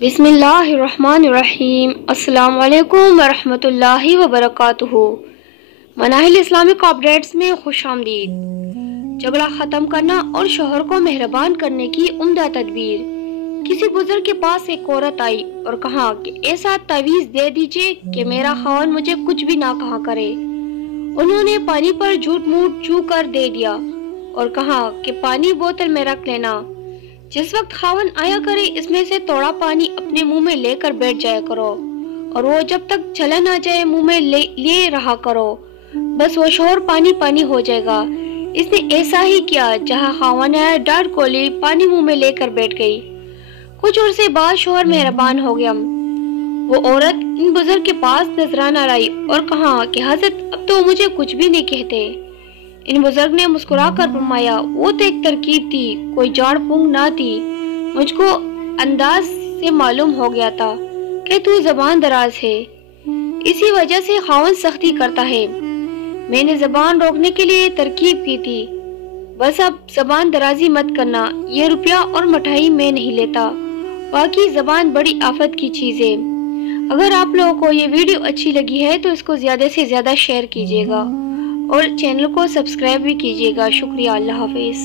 बिस्मिल्लाहिर्रहमानिर्रहीम। अस्सलाम वालेकुम वरहमतुल्लाहि वबरकातुहू। मनाहिल इस्लामिक अपडेट्स में खुश आमदीद। झगड़ा ख़त्म करना और शोहर को मेहरबान करने की उम्दा तदबीर। किसी बुजुर्ग के पास एक औरत आई और कहा कि ऐसा तावीज़ दे दीजिए कि मेरा खावन मुझे कुछ भी ना कहा करे। उन्होंने पानी पर झूठ मूठ चू कर दे दिया और कहा कि पानी बोतल में रख लेना, जिस वक्त खावन आया करे इसमें से थोड़ा पानी अपने मुंह में लेकर बैठ जाया करो और वो जब तक चला ना जाए मुंह में लिए रहा करो, बस वो शोर पानी पानी हो जाएगा। इसने ऐसा ही किया। जहाँ खावन आया डांट कोली पानी मुंह में लेकर बैठ गई। कुछ अरसे बाद शोहर मेहरबान हो गया। वो औरत इन बुजुर्ग के पास नजराना लाई और कहा कि हजरत अब तो मुझे कुछ भी नहीं कहते। इन बुजुर्ग ने मुस्कुराकर फरमाया, वो तो एक तरकीब थी, कोई जाड़ फूंक ना थी। मुझको अंदाज से मालूम हो गया था कि तू जबान दराज है, इसी वजह से खावन सख्ती करता है। मैंने जबान रोकने के लिए तरकीब की थी, बस अब जबान दराजी मत करना। ये रुपया और मिठाई मैं नहीं लेता, बाकी जबान बड़ी आफत की चीज है। अगर आप लोगों को ये वीडियो अच्छी लगी है तो इसको ज्यादा से ज्यादा शेयर कीजिएगा और चैनल को सब्सक्राइब भी कीजिएगा। शुक्रिया। अल्लाह हाफिज।